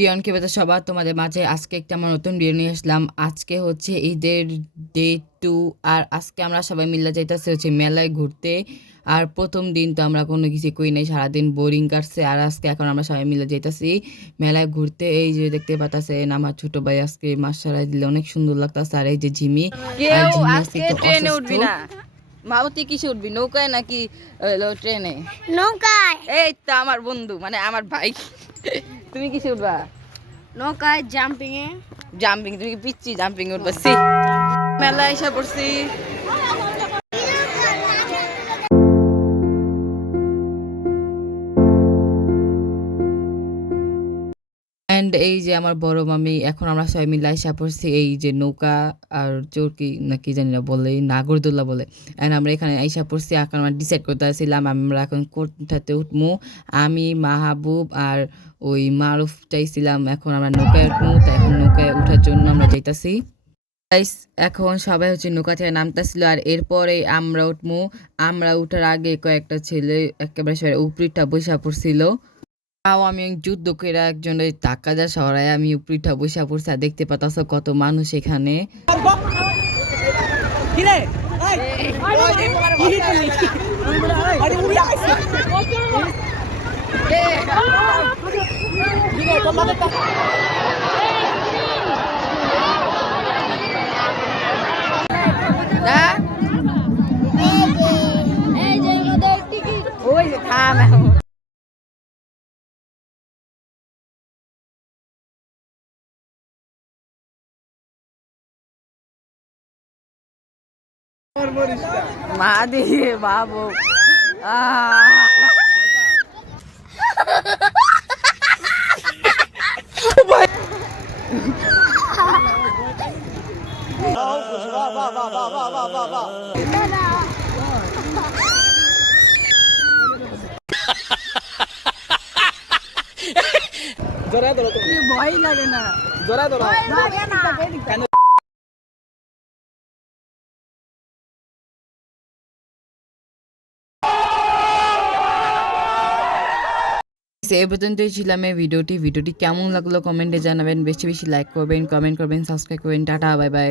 প্রিয়নকে বেতা সবার তোমাদের মাঝে আজকে একটা আমার নতুন ভিডিও নিয়ে আসলাম। আজকে হচ্ছে ঈদের ডে 2 আর আজকে আমরা সবাই মিলে যাইতেছি হচ্ছে মেলায় ঘুরতে। আর প্রথম দিন তো আমরা কোনো কিছু করি নাই, সারাদিন বোরিং কাটছে। আর আজকে এখন আমরা সবাই মিলে যাইতেছি মেলায় ঘুরতে। এই যে দেখতে পাচ্ছেন আমার ছোট ভাই আজকে মাশাআল্লাহ দিলে অনেক সুন্দর লাগতেছে। আর এই যে ঝিমি, আর কেউ ঝিমি আজকে আজকে একটু ট্রেনে অসুস্থ। উঠবি না। মাউতি কিসে উঠবি, নৌকায় নাকি ট্রেনে? নৌকায়। এই তো আমার বন্ধু মানে আমার ভাই। তুমি কিসে উঠবা? নৌকায় জাম্পিং এ। জাম্পিং? তুমি কি পিচ্ছি জাম্পিং উঠবা? সি মেলা এসে পড়ছি। অ্যান্ড এই যে আমার বড় মামি, এখন আমরা সবাই মিলে আইসা পড়ছি এই যে নৌকা আর চরকি নাকি জানি না বলে, নাগরদোল্লা বলে। অ্যান্ড আমরা এখানে আইসা পড়ছি। এখন আমরা ডিসাইড করতে আসছিলাম আমরা এখন কোনটাতে উঠবো। আমি, মাহবুব আর ওই মারুফ চাইছিলাম এখন আমরা নৌকায় উঠবো। তো এখন নৌকায় উঠার জন্য আমরা যাইতাছি। গাইস, এখন সবাই হচ্ছে নৌকা থেকে নামতেছিল আর এরপরে আমরা উঠবো। আমরা উঠার আগে কয়েকটা ছেলে একেবারে সবাই উপরিটা বসা পড়ছিল। তাও আমি যুদ্ধ করে একজনের টাকা যা সরাই আমি উপরিটা বসে পড়ছি। আর দেখতে পাতাছ কত মানুষ এখানে। ওই যে থাম এখন। মা দিয়ে বাবু ভয় লাগে না? এ পর্যন্তই ছিলাম এই ভিডিওটি কেমন লাগলো কমেন্টে জানাবেন। বেশি বেশি লাইক করবেন, কমেন্ট করবেন, সাবস্ক্রাইব করবেন। Tata, bye bye.